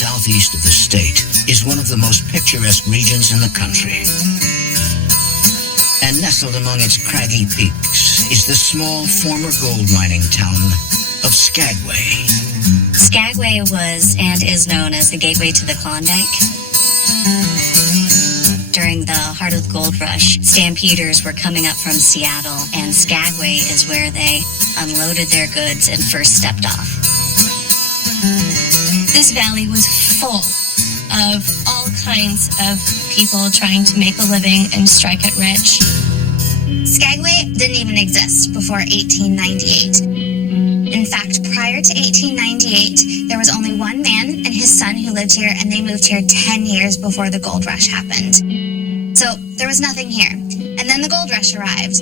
southeast of the state is one of the most picturesque regions in the country. And nestled among its craggy peaks is the small former gold mining town of Skagway. Skagway was and is known as the gateway to the Klondike. During the heart of the gold rush, stampeders were coming up from Seattle, and Skagway is where they unloaded their goods and first stepped off. This valley was full of all kinds of people trying to make a living and strike it rich. Skagway didn't even exist before 1898. In fact, prior to 1898, there was only one man and his son who lived here, and they moved here 10 years before the gold rush happened. So there was nothing here. And then the gold rush arrived.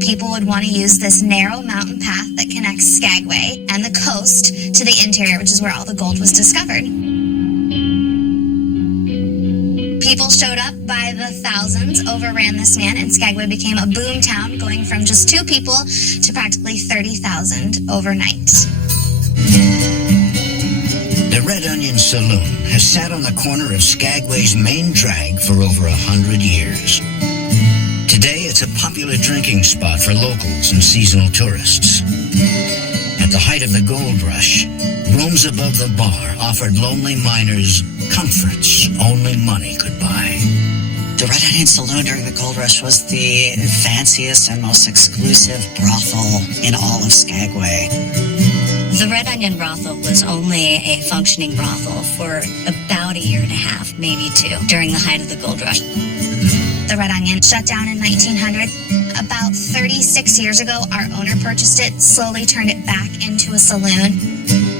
People would want to use this narrow mountain path that connects Skagway and the coast to the interior, which is where all the gold was discovered. People showed up by the thousands, overran this man, and Skagway became a boom town, going from just 2 people to practically 30,000 overnight. The Red Onion Saloon has sat on the corner of Skagway's main drag for over 100 years. Today, it's a popular drinking spot for locals and seasonal tourists. At the height of the gold rush, rooms above the bar offered lonely miners comforts only money could buy. The Red Onion Saloon during the gold rush was the fanciest and most exclusive brothel in all of Skagway. The Red Onion brothel was only a functioning brothel for about a year and a half, maybe 2, during the height of the gold rush. The Red Onion shut down in 1900. About 36 years ago, our owner purchased it, slowly turned it back into a saloon.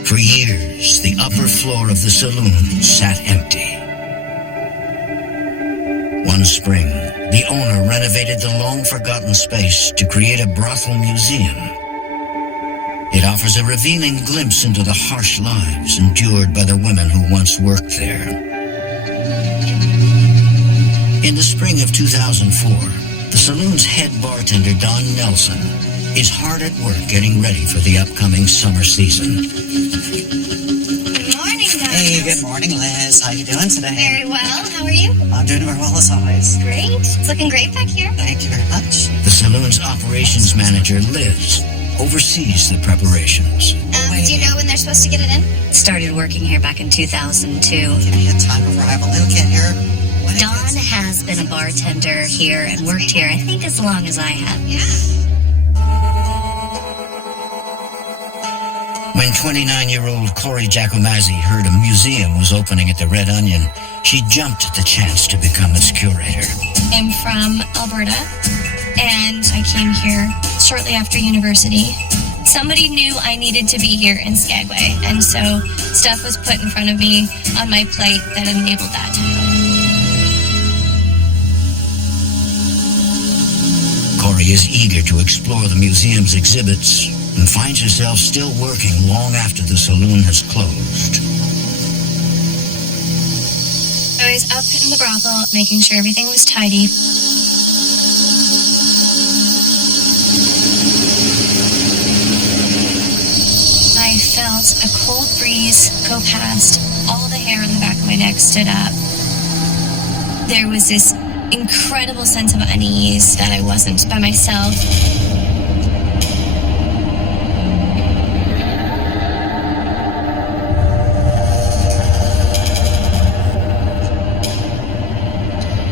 For years, the upper floor of the saloon sat empty. One spring, the owner renovated the long-forgotten space to create a brothel museum. It offers a revealing glimpse into the harsh lives endured by the women who once worked there. In the spring of 2004, the saloon's head bartender, Don Nelson, is hard at work getting ready for the upcoming summer season. Good morning, Don. Hey, good morning, Liz. How you doing today? Very well. How are you? I'm doing very well as always. Great. It's looking great back here. Thank you very much. The saloon's operations manager, Liz, oversees the preparations. Do you know when they're supposed to get it in? Started working here back in 2002. Give me a time of arrival. They'll get here. Don has been a bartender here and worked here, I think, as long as I have. Yeah. When 29-year-old Corey Giacomazzi heard a museum was opening at the Red Onion, she jumped at the chance to become its curator. I'm from Alberta, and I came here shortly after university. Somebody knew I needed to be here in Skagway, and so stuff was put in front of me on my plate that enabled that. Corey is eager to explore the museum's exhibits and finds herself still working long after the saloon has closed. I was up in the brothel making sure everything was tidy. I felt a cold breeze go past. All the hair on the back of my neck stood up. There was this incredible sense of unease that I wasn't by myself.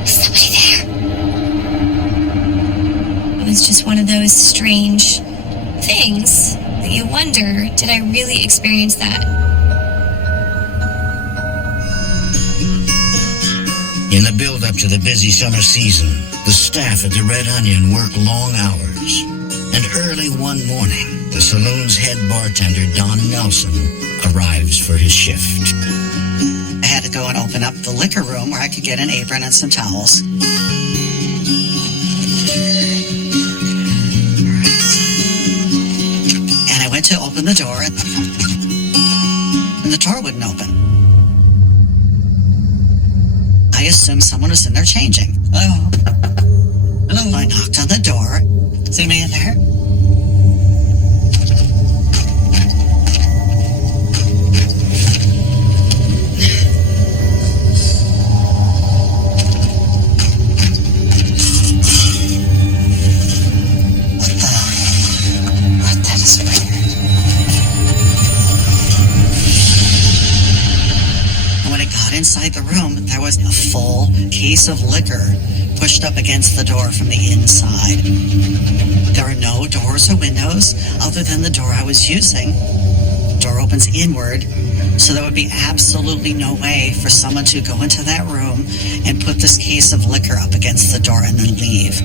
Somebody there. It was just one of those strange things that you wonder, did I really experience that? In the build-up to the busy summer season, the staff at the Red Onion work long hours. And early one morning, the saloon's head bartender, Don Nelson, arrives for his shift. I had to go and open up the liquor room where I could get an apron and some towels. And I went to open the door, and the door wouldn't open. I assumed someone was in there changing. Hello? Hello? I knocked on the door. Is anybody in there? was a full case of liquor pushed up against the door from the inside. There are no doors or windows other than the door I was using. Door opens inward, so there would be absolutely no way for someone to go into that room and put this case of liquor up against the door and then leave.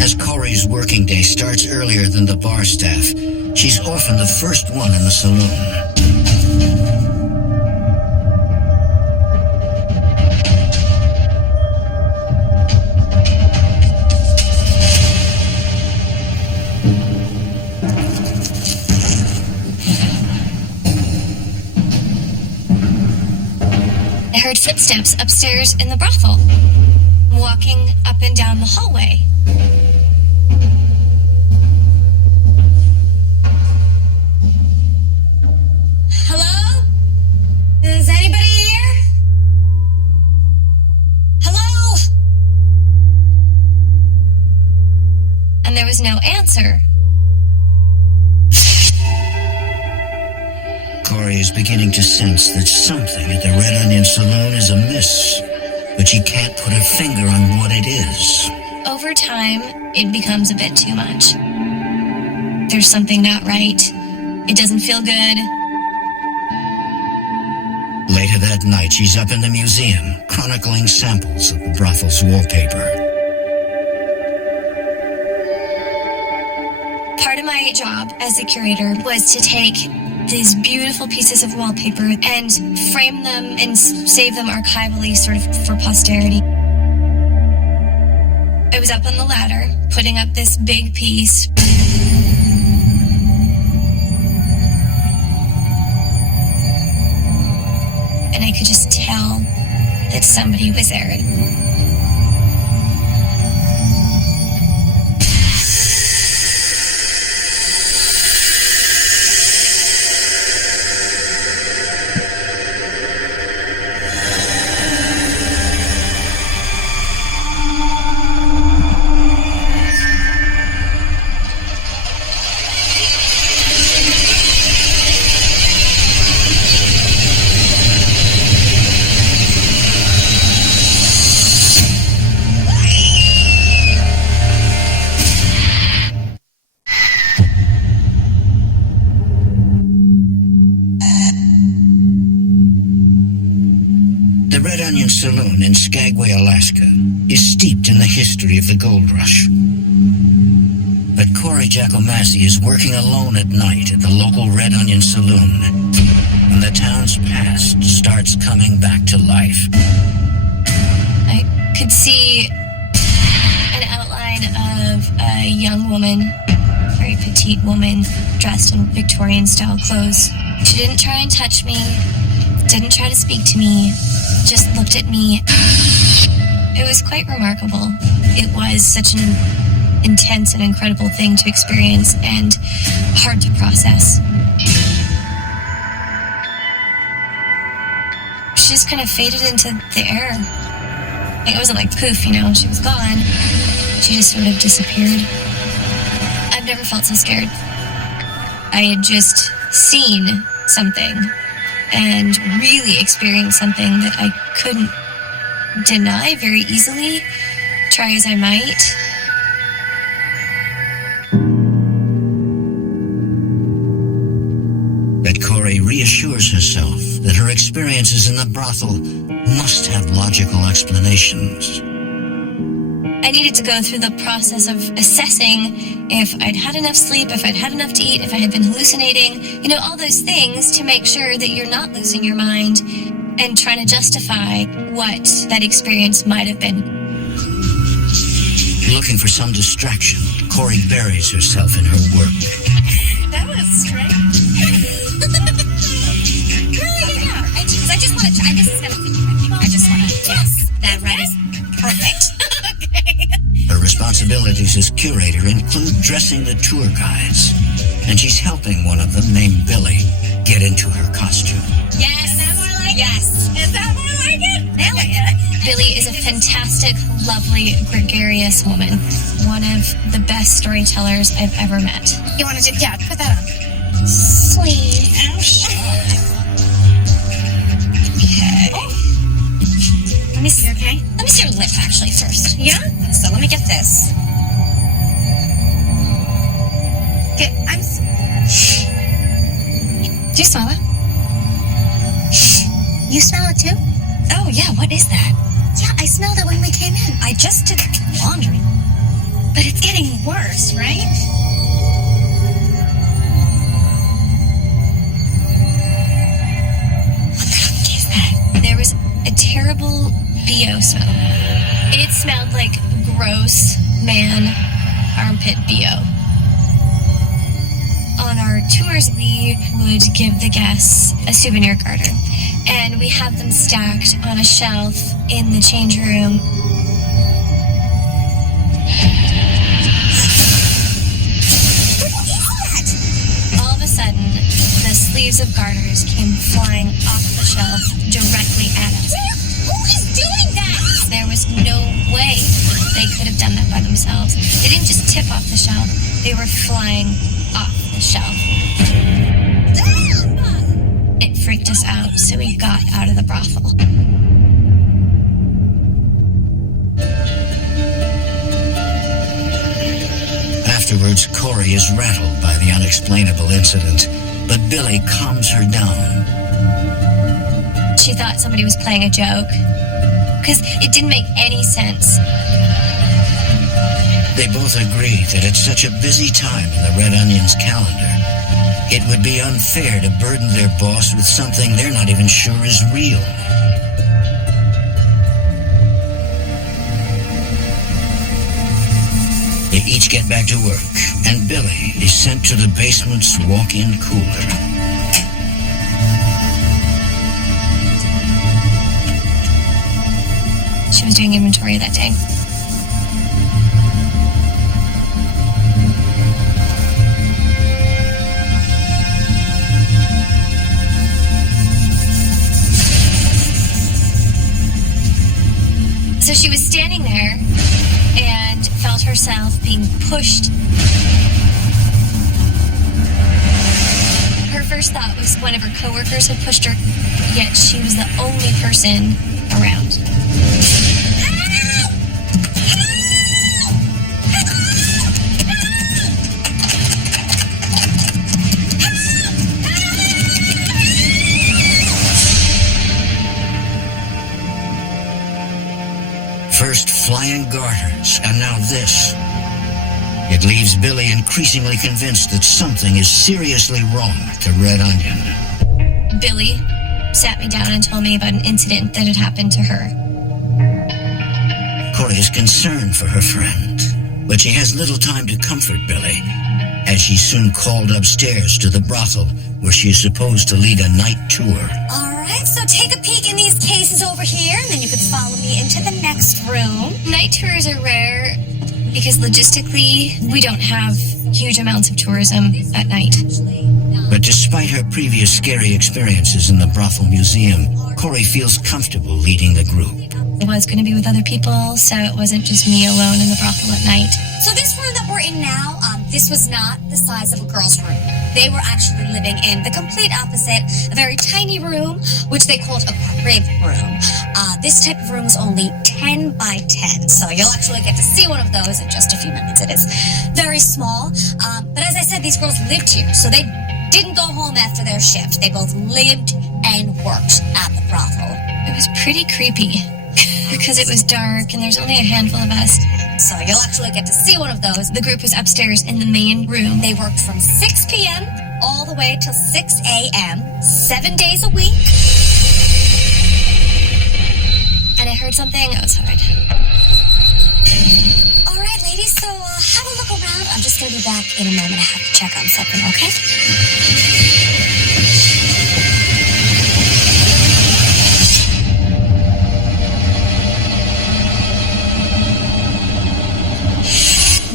As Corey's working day starts earlier than the bar staff, she's often the first one in the saloon. I heard footsteps upstairs in the brothel, walking up and down the hallway. Hello? Is anybody here? Hello? And there was no answer. Corey is beginning to sense that something at the Red Onion Saloon is amiss, but she can't put her finger on what it is. Over time, it becomes a bit too much. There's something not right. It doesn't feel good. Later that night, she's up in the museum, chronicling samples of the brothel's wallpaper. Part of my job as a curator was to take these beautiful pieces of wallpaper and frame them and save them archivally sort of for posterity. I was up on the ladder, putting up this big piece. And I could just tell that somebody was there. The Red Onion Saloon in Skagway, Alaska, is steeped in the history of the gold rush. But Corey Giacomassi is working alone at night at the local Red Onion Saloon, and the town's past starts coming back to life. I could see an outline of a young woman, very petite woman, dressed in Victorian-style clothes. She didn't try and touch me, didn't try to speak to me, just looked at me. It was quite remarkable. It was such an intense and incredible thing to experience and hard to process. She just kind of faded into the air. It wasn't like poof, she was gone. She just sort of disappeared. I've never felt so scared. I had just seen something and really experienced something that I couldn't deny very easily, try as I might. But Corey reassures herself that her experiences in the brothel must have logical explanations. I needed to go through the process of assessing if I'd had enough sleep, if I'd had enough to eat, if I had been hallucinating, all those things to make sure that you're not losing your mind and trying to justify what that experience might have been. Looking for some distraction, Corey buries herself in her work. That was strange. I just want to try. This is going to be. I just want to. Yes, that right is perfect. Her responsibilities as curator include dressing the tour guides, and she's helping one of them named Billy get into her costume. Yes. Is that more like it? Yes. Is that more like it? Really? Billy is a fantastic, lovely, gregarious woman. One of the best storytellers I've ever met. You want to do? Yeah, put that on. Sweet. Oh, shit. Okay. Let me see. You okay? Let me see your lip actually first. Yeah? So let me get this. Okay, Do you smell that? You smell it too? Oh yeah, what is that? Yeah, I smelled it when we came in. I just did laundry. But it's getting worse, right? What the fuck is that? There was a terrible BO smell. It smelled like gross man armpit BO. On our tours, we would give the guests a souvenir garter, and we had them stacked on a shelf in the change room. All of a sudden, the sleeves of garters came flying off the shelf directly at us. Who is doing that? There was no way they could have done that by themselves. They didn't just tip off the shelf, they were flying off the shelf. It freaked us out, so we got out of the brothel. Afterwards, Corey is rattled by the unexplainable incident, but Billy calms her down. She thought somebody was playing a joke, because it didn't make any sense. They both agree that at such a busy time in the Red Onion's calendar, it would be unfair to burden their boss with something they're not even sure is real. They each get back to work, and Billy is sent to the basement's walk-in cooler. She was doing inventory that day. So she was standing there and felt herself being pushed. Her first thought was one of her coworkers had pushed her, yet she was the only person around. First flying garters, and now this. It leaves Billy increasingly convinced that something is seriously wrong at the Red Onion. Billy sat me down and told me about an incident that had happened to her. Corey is concerned for her friend, but she has little time to comfort Billy, as she's soon called upstairs to the brothel where she is supposed to lead a night tour. All right, so take a peek in these cases over here, and then you can follow me into the next room. Night tours are rare because logistically, we don't have huge amounts of tourism at night. But despite her previous scary experiences in the brothel museum, Corey feels comfortable leading the group. I was going to be with other people, so it wasn't just me alone in the brothel at night. So this room that we're in now, this was not the size of a girl's room. They were actually living in the complete opposite, a very tiny room, which they called a crib room. This type of room is only 10 by 10, so you'll actually get to see one of those in just a few minutes. It is very small, but as I said, these girls lived here, so they didn't go home after their shift. They both lived and worked at the brothel. It was pretty creepy because it was dark and there's only a handful of us. So you'll actually get to see one of those. The group was upstairs in the main room. They worked from 6 p.m. all the way till 6 a.m., 7 days a week. And I heard something outside. All right, ladies, so have a look around. I'm just going to be back in a moment. I have to check on something, okay?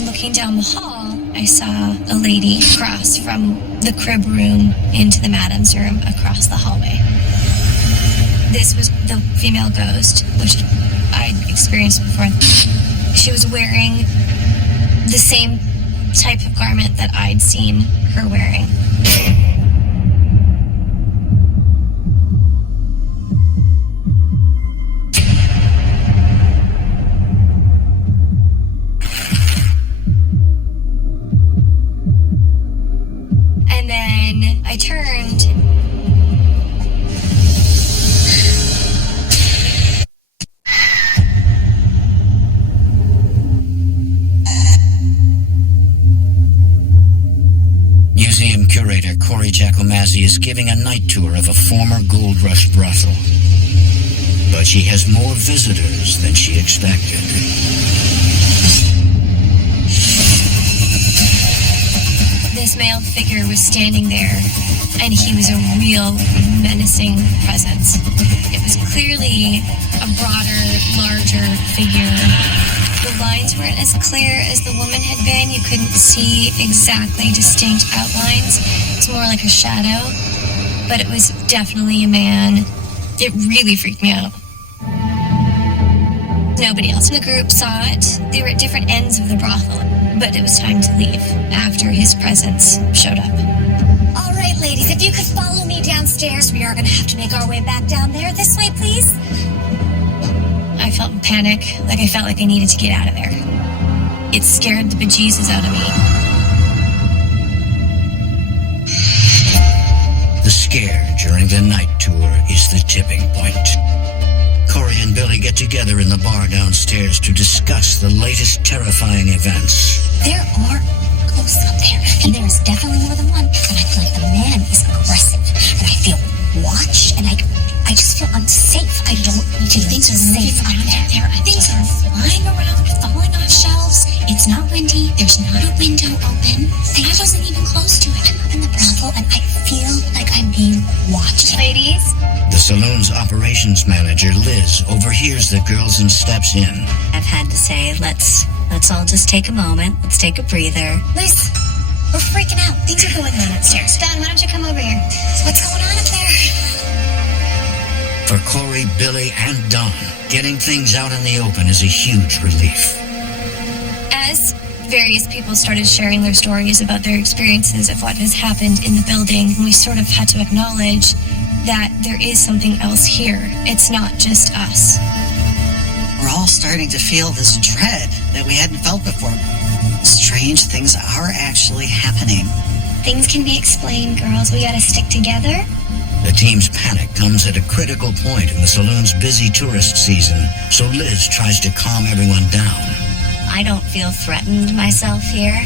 Looking down the hall, I saw a lady cross from the crib room into the madam's room across the hallway. This was the female ghost, which I'd experienced before. She was wearing the same type of garment that I'd seen her wearing. later, Corey Giacomazzi is giving a night tour of a former gold rush brothel. But she has more visitors than she expected. This male figure was standing there, and he was a real menacing presence. It was clearly a broader, larger figure. The lines weren't as clear as the woman had been. You couldn't see exactly distinct outlines. It's more like a shadow, but it was definitely a man. It really freaked me out. Nobody else in the group saw it. They were at different ends of the brothel, but it was time to leave after his presence showed up. All right, ladies, if you could follow me downstairs, we are going to have to make our way back down there. This way, please. I felt panic, like I felt like I needed to get out of there. It scared the bejesus out of me. The scare during the night tour is the tipping point. Corey and Billy get together in the bar downstairs to discuss the latest terrifying events. There are ghosts up there, and there is definitely more than one. And I feel like the man is aggressive, and I feel watched, and I just feel unsafe. I don't need to feel safe up there. Things are flying around, falling off shelves. It's not windy. There's not a window open. And I wasn't even close to it. I'm up in the brothel, and I feel like I'm being watched. Ladies? The saloon's operations manager, Liz, overhears the girls and steps in. I've had to say, let's all just take a moment. Let's take a breather. Liz, we're freaking out. Things are going on upstairs. Don, why don't you come over here? What's going on up there? For Corey, Billy, and Don, getting things out in the open is a huge relief. As various people started sharing their stories about their experiences of what has happened in the building, we sort of had to acknowledge that there is something else here. It's not just us. We're all starting to feel this dread that we hadn't felt before. Strange things are actually happening. Things can be explained, girls. We gotta stick together. The team's panic comes at a critical point in the saloon's busy tourist season, so Liz tries to calm everyone down. I don't feel threatened myself here.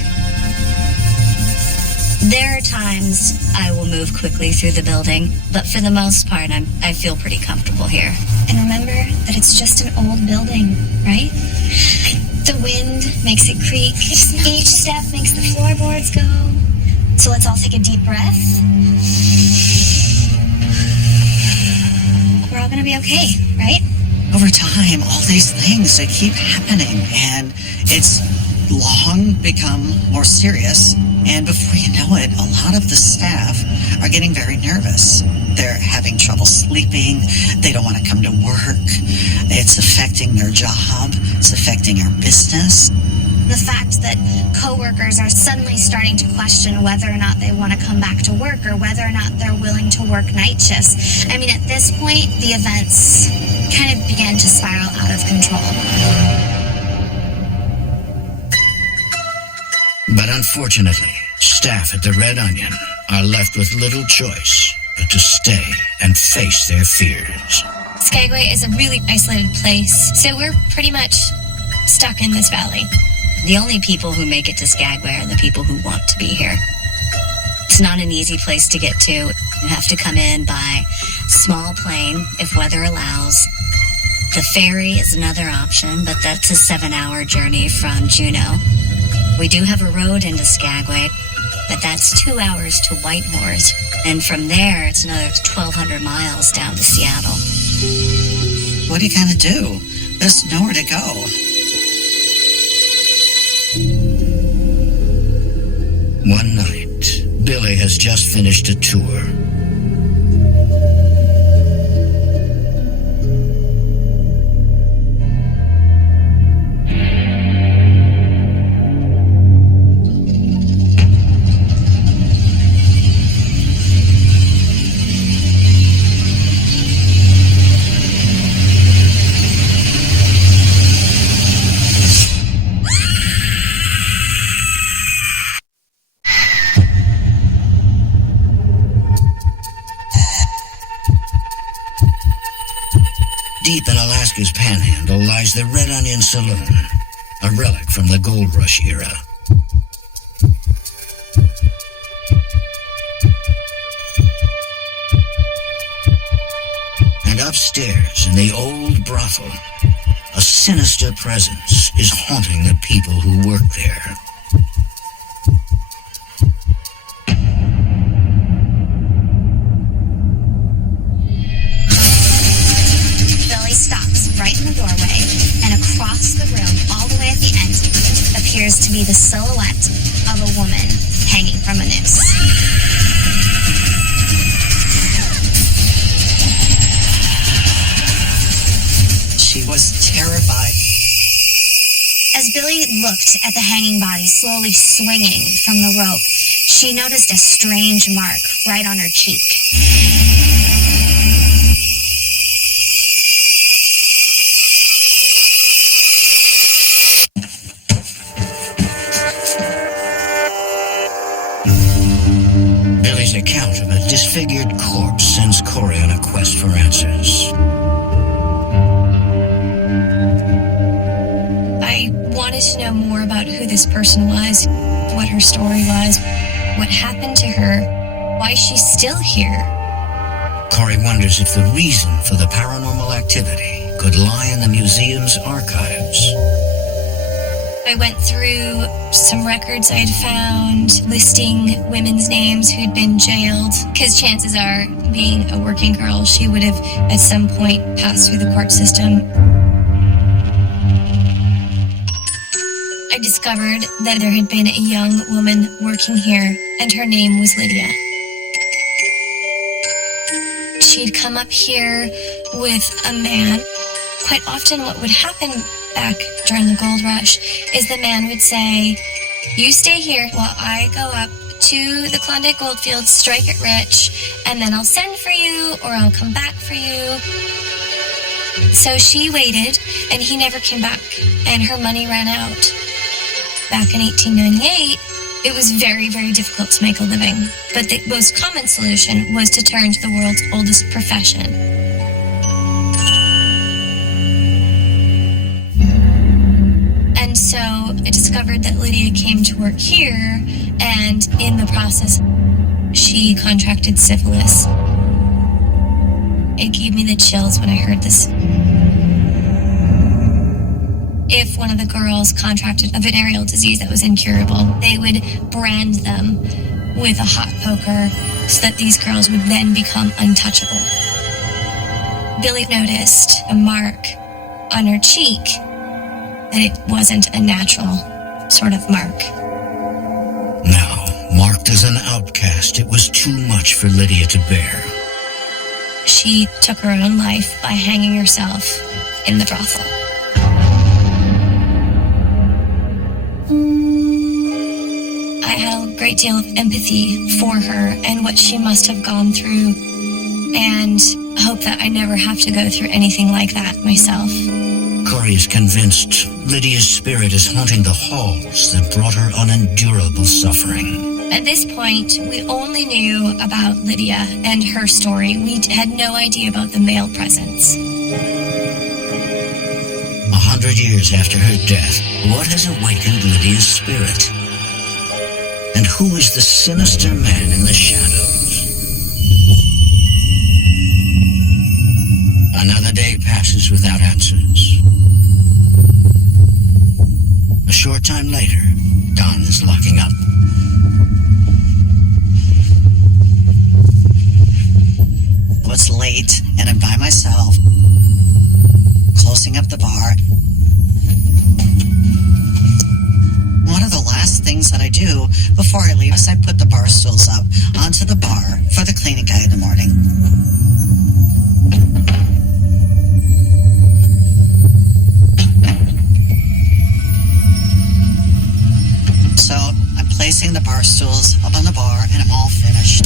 There are times I will move quickly through the building, but for the most part, I feel pretty comfortable here. And remember that it's just an old building, right? The wind makes it creak. Each step makes the floorboards go. So let's all take a deep breath. We're all gonna be okay, right? Over time, all these things, they keep happening, and it's long become more serious. And before you know it, a lot of the staff are getting very nervous. They're having trouble sleeping. They don't want to come to work. It's affecting their job. It's affecting our business. The fact that coworkers are suddenly starting to question whether or not they want to come back to work or whether or not they're willing to work night shifts. I mean, at this point, the events kind of began to spiral out of control. But unfortunately, staff at the Red Onion are left with little choice but to stay and face their fears. Skagway is a really isolated place, so we're pretty much stuck in this valley. The only people who make it to Skagway are the people who want to be here. It's not an easy place to get to. You have to come in by small plane if weather allows. The ferry is another option, but that's a 7-hour journey from Juneau. We do have a road into Skagway, but that's 2 hours to Whitehorse. And from there, it's another 1,200 miles down to Seattle. What are you gonna do? There's nowhere to go. One night, Billy has just finished a tour. Deep in Alaska's panhandle lies the Red Onion Saloon, a relic from the gold rush era. upstairs in the old brothel, a sinister presence is haunting the people who work there. Billy stops right in the doorway, and across the room, all the way at the end, appears to be the silhouette of a woman hanging from a noose. She was terrified. As Billy looked at the hanging body slowly swinging from the rope, she noticed a strange mark right on her cheek. Billy's account of a disfigured corpse sends Corey on a quest for answers. I wanted to know more about who this person was, what her story was, what happened to her, why she's still here. Corey wonders if the reason for the paranormal activity could lie in the museum's archives. I went through some records I'd found listing women's names who'd been jailed, because chances are, being a working girl, she would have at some point passed through the court system. I discovered that there had been a young woman working here, and her name was Lydia. She'd come up here with a man. Quite often what would happen back during the gold rush is the man would say, "You stay here while I go up to the Klondike Goldfields, strike it rich, and then I'll send for you or I'll come back for you." So she waited, and he never came back, and her money ran out. Back in 1898, it was very, very difficult to make a living, but the most common solution was to turn to the world's oldest profession. And so I discovered that Lydia came to work here, and in the process, she contracted syphilis. It gave me the chills when I heard this. If one of the girls contracted a venereal disease that was incurable, they would brand them with a hot poker so that these girls would then become untouchable. Billy noticed a mark on her cheek, that it wasn't a natural sort of mark. Now, marked as an outcast, it was too much for Lydia to bear. She took her own life by hanging herself in the brothel. I had a great deal of empathy for her and what she must have gone through, and hope that I never have to go through anything like that myself. Corey is convinced Lydia's spirit is haunting the halls that brought her unendurable suffering. At this point, we only knew about Lydia and her story. We had no idea about the male presence. 100 years after her death, what has awakened Lydia's spirit? And who is the sinister man in the shadows? Another day passes without answers. A short time later, Don is locking up. Well, it's late, and I'm by myself, closing up the bar. One of the last things that I do before I leave is I put the bar stools up onto the bar for the cleaning guy in the morning. So I'm placing the bar stools up on the bar, and I'm all finished.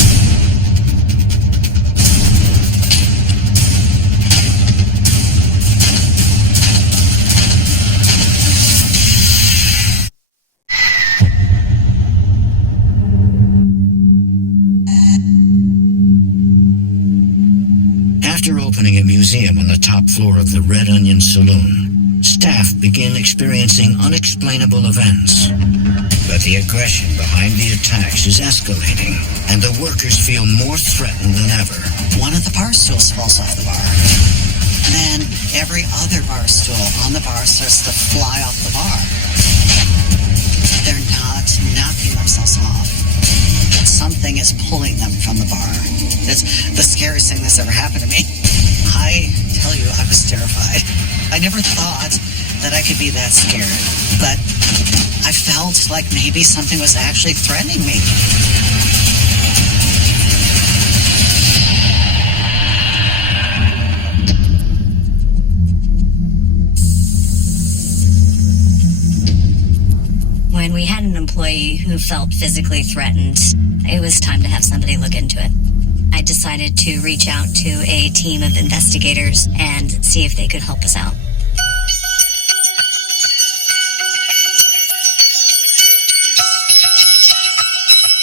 After opening a museum on the top floor of the Red Onion Saloon, staff begin experiencing unexplainable events. But the aggression behind the attacks is escalating, and the workers feel more threatened than ever. One of the bar stools falls off the bar. And then every other bar stool on the bar starts to fly off the bar. They're not knocking themselves off. Something is pulling them from the bar. It's the scariest thing that's ever happened to me. I tell you, I was terrified. I never thought that I could be that scared, but I felt like maybe something was actually threatening me. When we had an employee who felt physically threatened, it was time to have somebody look into it. I decided to reach out to a team of investigators and see if they could help us out.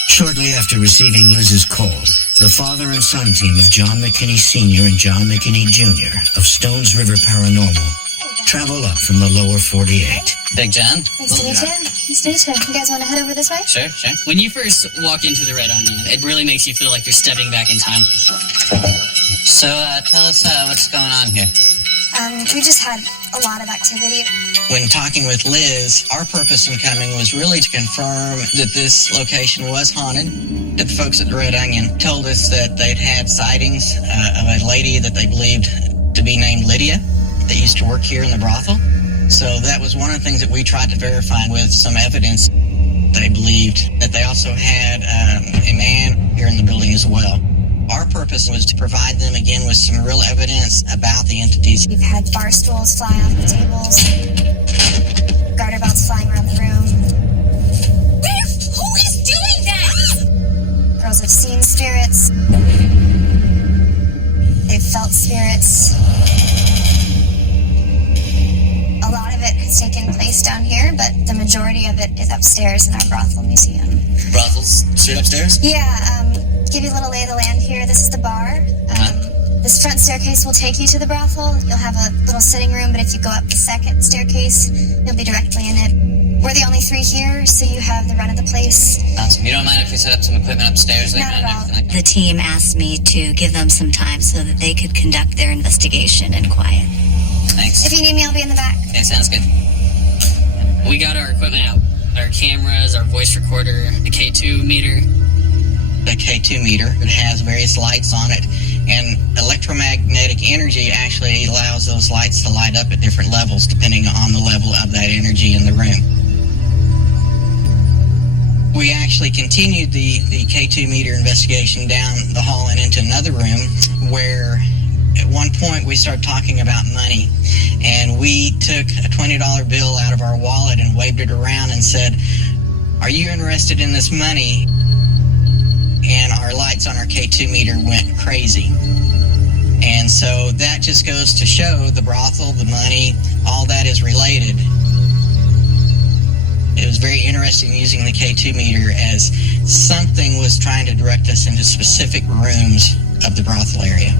Shortly after receiving Liz's call, the father and son team of John McKinney Sr. and John McKinney Jr. of Stones River Paranormal travel up from the lower 48. Big John. Nice to meet you. Nice to meet you. You guys want to head over this way? Sure. When you first walk into the Red Onion, it really makes you feel like you're stepping back in time. So, tell us what's going on here. We just had a lot of activity. When talking with Liz, our purpose in coming was really to confirm that this location was haunted. The folks at the Red Onion told us that they'd had sightings of a lady that they believed to be named Lydia that used to work here in the brothel. So that was one of the things that we tried to verify with some evidence. They believed that they also had a man here in the building as well. Our purpose was to provide them again with some real evidence about the entities. We've had bar stools fly off the tables, garter belts flying around the room. Who is doing that? Girls have seen spirits. They've felt spirits. A lot of it has taken place down here, but the majority of it is upstairs in our brothel museum. Brothels straight upstairs? Yeah, give you a little lay of the land here. This is the bar. This front staircase will take you to the brothel. You'll have a little sitting room, but if you go up the second staircase, you'll be directly in it. We're the only three here, so you have the run of the place. Awesome. You don't mind if we set up some equipment upstairs? Not at all. Like The team asked me to give them some time so that they could conduct their investigation in quiet. Thanks. If you need me, I'll be in the back. Okay, sounds good. We got our equipment out. Our cameras, our voice recorder, the K2 meter. The K2 meter, it has various lights on it, and electromagnetic energy actually allows those lights to light up at different levels depending on the level of that energy in the room. We actually continued the K2 meter investigation down the hall and into another room where at one point we started talking about money, and we took a $20 bill out of our wallet and waved it around and said, "Are you interested in this money?" And our lights on our K2 meter went crazy. And so that just goes to show the brothel, the money, all that is related. It was very interesting using the K2 meter as something was trying to direct us into specific rooms of the brothel area.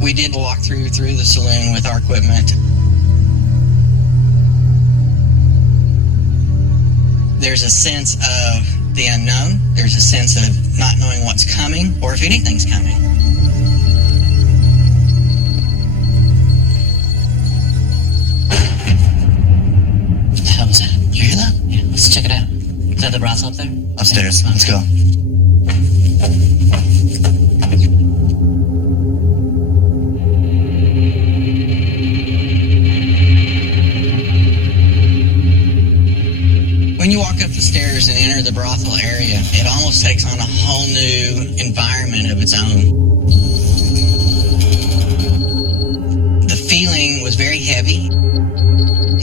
We did walk through the saloon with our equipment. There's a sense of the unknown. There's a sense of not knowing what's coming or if anything's coming. What the hell was that? You hear that? Yeah, let's check it out. Is that the brothel up there? Upstairs. Let's go. When you walk up the stairs and enter the brothel area, it almost takes on a whole new environment of its own. The feeling was very heavy.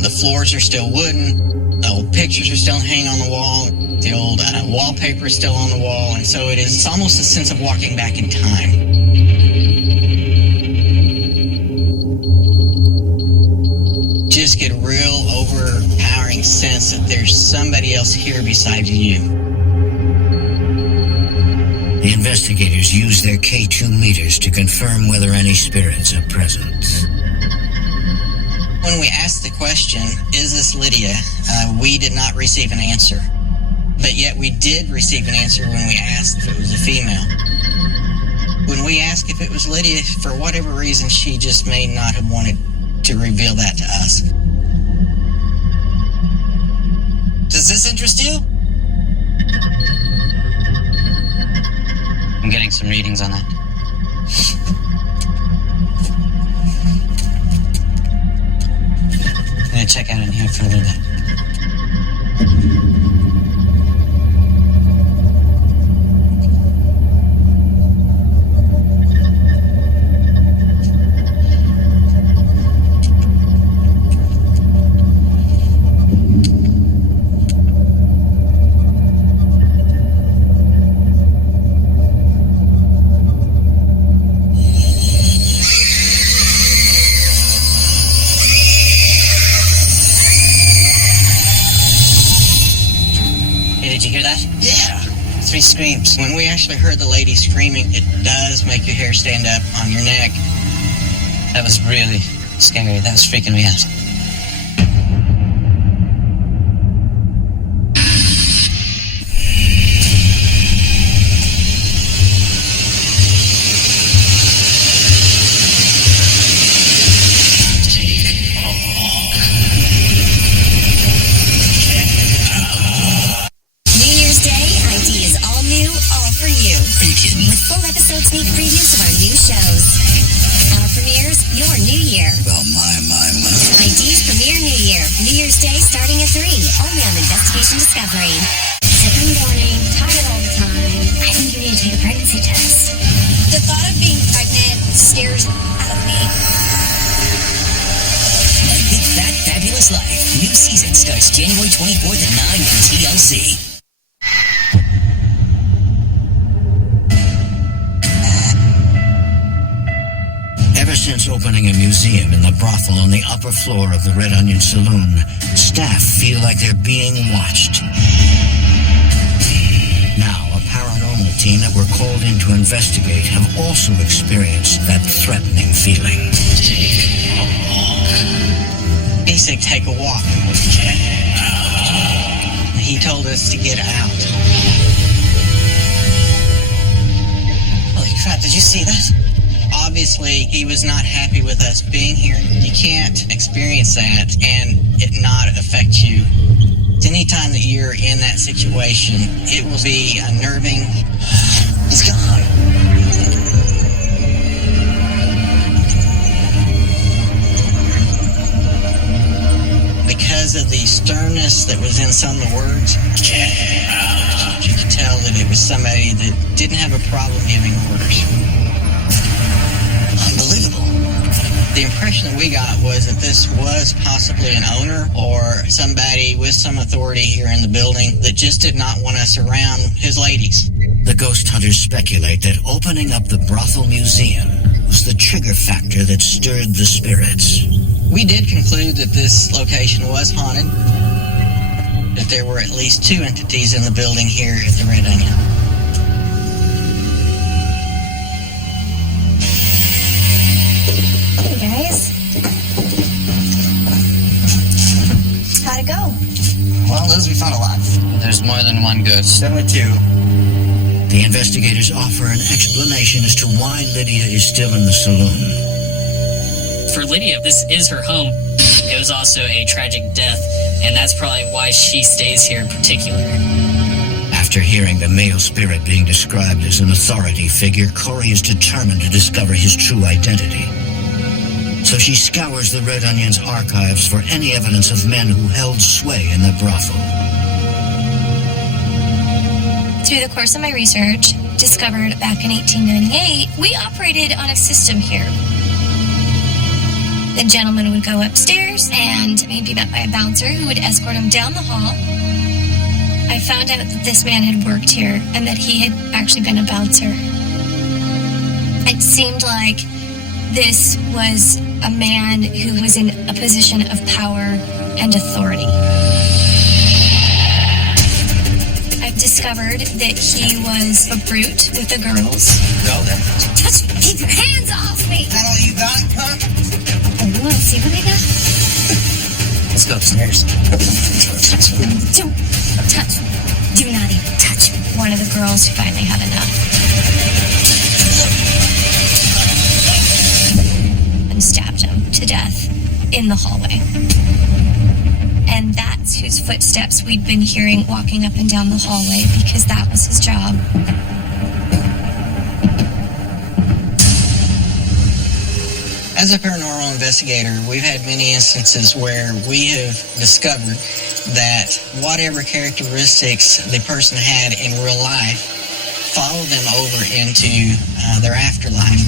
The floors are still wooden. The old pictures are still hanging on the wall. The old wallpaper is still on the wall. And so it's almost a sense of walking back in time. Just get a real overpowering sense that there's somebody else here besides you. The investigators use their K2 meters to confirm whether any spirits are present. When we asked the question, "Is this Lydia?" We did not receive an answer. but yet we did receive an answer when we asked if it was a female. When we asked if it was Lydia, for whatever reason, she just may not have wanted to reveal that to us. Does this interest you? I'm getting some readings on that. I'm gonna check out in here for a little bit. Did you hear that? Yeah. 3 screams. When we actually heard the lady screaming, it does make your hair stand up on your neck. That was really scary. That was freaking me out. New Year's Day, ID is all new, all for you. Are you kidding? With full episode sneak previews of our new shows. Our premieres, your new year. Well, my. ID's premiere New Year. New Year's Day starting at 3, only on Investigation Discovery. Sick in the morning, tired all the time. I think you need to take a pregnancy test. The thought of being pregnant scares out of me. A Big Fat Fabulous Life. New season starts January 24th at 9 on TLC. Ever since opening a museum in the brothel on the upper floor of the Red Onion Saloon, staff feel like they're being watched. Now, a paranormal team that were called in to investigate have also experienced that threatening feeling. He said, take a walk. He told us to get out. Holy crap, did you see that? Obviously, he was not happy with us being here. You can't experience that and it not affect you. Anytime that you're in that situation, it will be unnerving. He's gone. Because of the sternness that was in some of the words, you could tell that it was somebody that didn't have a problem giving orders. Unbelievable. The impression that we got was that this was possibly an owner or somebody with some authority here in the building that just did not want us around his ladies. The ghost hunters speculate that opening up the brothel museum was the trigger factor that stirred the spirits. We did conclude that this location was haunted, that there were at least 2 entities in the building here at the Red Onion. Hey guys. How'd it go? Well, Liz, we found a lot. There's more than one ghost. Definitely 2. The investigators offer an explanation as to why Lydia is still in the saloon. For Lydia, this is her home. It was also a tragic death, and that's probably why she stays here in particular. After hearing the male spirit being described as an authority figure, Corey is determined to discover his true identity. So she scours the Red Onion's archives for any evidence of men who held sway in the brothel. Through the course of my research, discovered back in 1898, we operated on a system here. The gentleman would go upstairs and he'd be met by a bouncer who would escort him down the hall. I found out that this man had worked here and that he had actually been a bouncer. It seemed like this was a man who was in a position of power and authority. I've discovered that he was a brute with the girls. No, then. Touch me! Keep your hands off me! Is that all you got, huh? Oh, you want to see what I got? Let's go upstairs. Don't touch me. Don't touch me. Do not girls who finally had enough and stabbed him to death in the hallway. And that's whose footsteps we'd been hearing walking up and down the hallway, because that was his job. As a paranormal investigator, we've had many instances where we have discovered that whatever characteristics the person had in real life follow them over into their afterlife.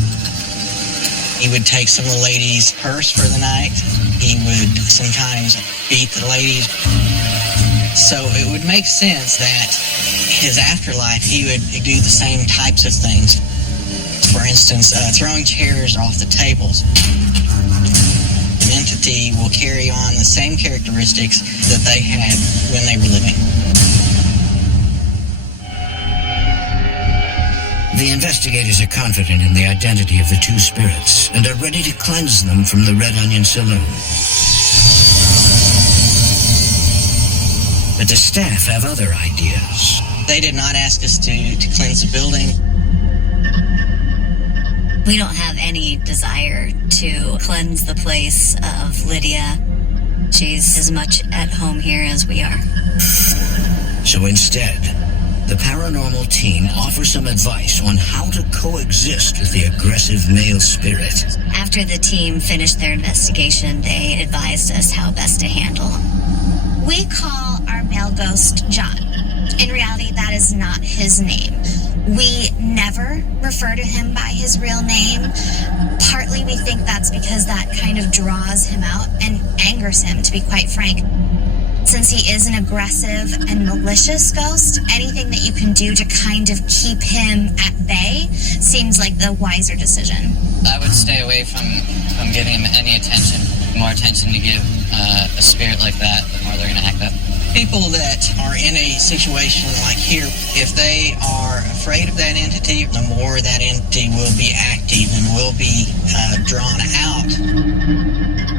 He would take some of the ladies' purse for the night. He would sometimes beat the ladies. So it would make sense that his afterlife, he would do the same types of things. For instance, throwing chairs off the tables. An entity will carry on the same characteristics that they had when they were living. The investigators are confident in the identity of the two spirits and are ready to cleanse them from the Red Onion Saloon. But the staff have other ideas. They did not ask us to cleanse the building. We don't have any desire to cleanse the place of Lydia. She's as much at home here as we are. So instead, the paranormal team offers some advice on how to coexist with the aggressive male spirit. After the team finished their investigation, they advised us how best to handle him. We call our male ghost John. In reality, that is not his name. We never refer to him by his real name. Partly we think that's because that kind of draws him out and angers him, to be quite frank. Since he is an aggressive and malicious ghost, anything that you can do to kind of keep him at bay seems like the wiser decision. I would stay away from giving him any attention. The more attention you give a spirit like that, the more they're going to act up. People that are in a situation like here, if they are afraid of that entity, the more that entity will be active and will be drawn out.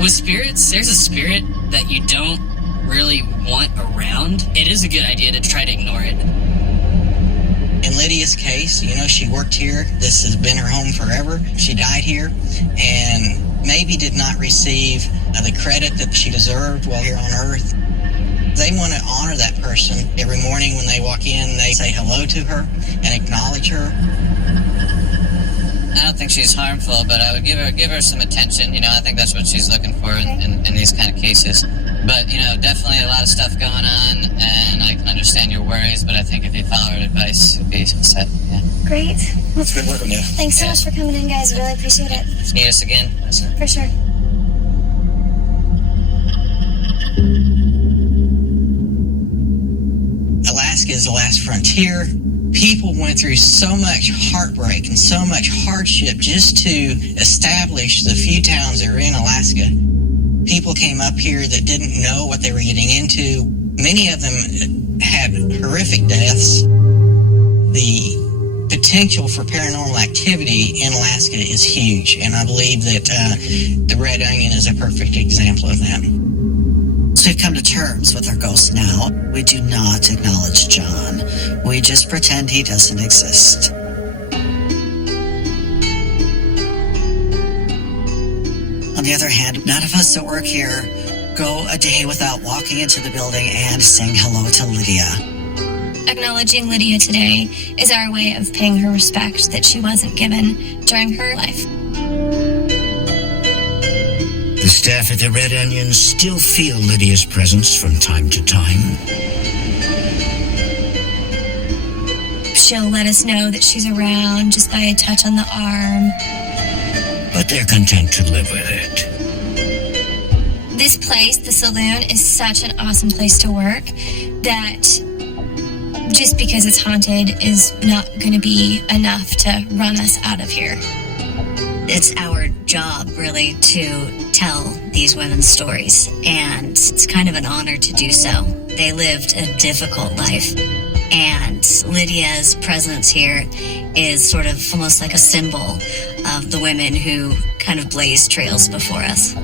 With spirits, there's a spirit that you don't really want around. It is a good idea to try to ignore it. In Lydia's case, she worked here. This has been her home forever. She died here and maybe did not receive the credit that she deserved while here on Earth. They want to honor that person. Every morning when they walk in, they say hello to her and acknowledge her. I don't think she's harmful, but I would give her some attention. I think that's what she's looking for in these kind of cases. But, definitely a lot of stuff going on, and I can understand your worries, but I think if you follow her advice, you'll be set. Yeah. Great. It's good working with you. Thanks so much for coming in, guys. Really appreciate it. If you need us again, For sure. Alaska is the last frontier. People went through so much heartbreak and so much hardship just to establish the few towns that are in Alaska. People came up here that didn't know what they were getting into. Many of them had horrific deaths. The potential for paranormal activity in Alaska is huge, and I believe that the Red Onion is a perfect example of that. So we've come to terms with our ghost now. We do not acknowledge John. We just pretend he doesn't exist. On the other hand, none of us that work here go a day without walking into the building and saying hello to Lydia. Acknowledging Lydia today is our way of paying her respect that she wasn't given during her life. The staff at the Red Onion still feel Lydia's presence from time to time. She'll let us know that she's around just by a touch on the arm. But they're content to live with it. This place, the saloon, is such an awesome place to work that just because it's haunted is not going to be enough to run us out of here. It's our job, really, to tell these women's stories, and it's kind of an honor to do so. They lived a difficult life, and Lydia's presence here is sort of almost like a symbol of the women who kind of blazed trails before us.